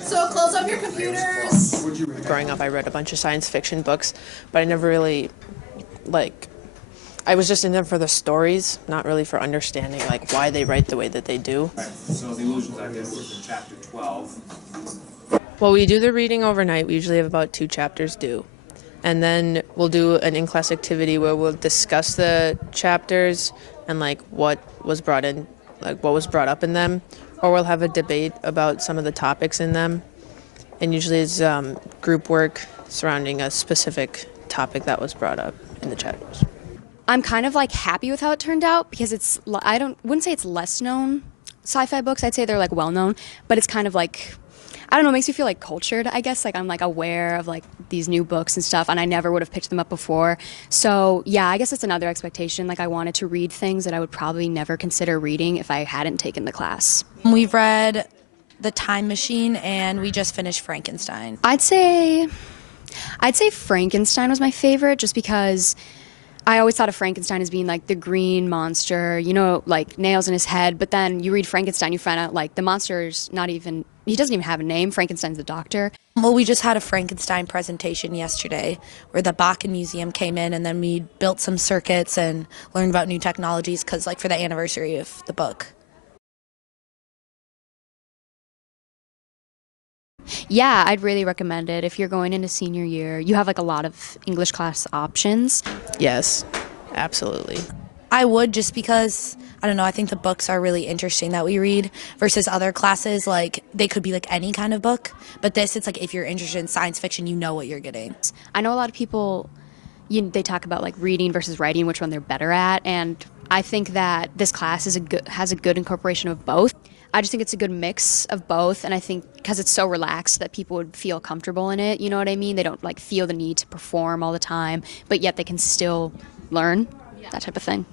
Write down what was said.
So close up your computers. Growing up, I read a bunch of science fiction books, but I never really, I was just in them for the stories, not really for understanding, why they write the way that they do. So the illusions I guess is in chapter 12. Well, we do the reading overnight. We usually have about 2 chapters due. And then we'll do an in-class activity where we'll discuss the chapters and what was brought up in them, or we'll have a debate about some of the topics in them. And usually it's group work surrounding a specific topic that was brought up in the chapters. I'm kind of happy with how it turned out because wouldn't say it's less known sci-fi books. I'd say they're well known, but it's kind of I don't know, it makes me feel cultured, I guess. I'm aware of these new books and stuff, and I never would have picked them up before. So yeah, I guess it's another expectation. I wanted to read things that I would probably never consider reading if I hadn't taken the class. We've read The Time Machine and we just finished Frankenstein. I'd say Frankenstein was my favorite just because I always thought of Frankenstein as being the green monster, nails in his head. But then you read Frankenstein, you find out the monster's he doesn't even have a name. Frankenstein's the doctor. Well, we just had a Frankenstein presentation yesterday where the Bakken Museum came in, and then we built some circuits and learned about new technologies because for the anniversary of the book. Yeah, I'd really recommend it. If you're going into senior year, you have a lot of English class options. Yes, absolutely. I would, just because, I don't know, I think the books are really interesting that we read versus other classes. They could be any kind of book, but this, it's if you're interested in science fiction, you know what you're getting. I know a lot of people, they talk about reading versus writing, which one they're better at, and I think that this class has a good incorporation of both. I just think it's a good mix of both, and I think because it's so relaxed that people would feel comfortable in it, you know what I mean? They don't feel the need to perform all the time, but yet they can still learn, that type of thing.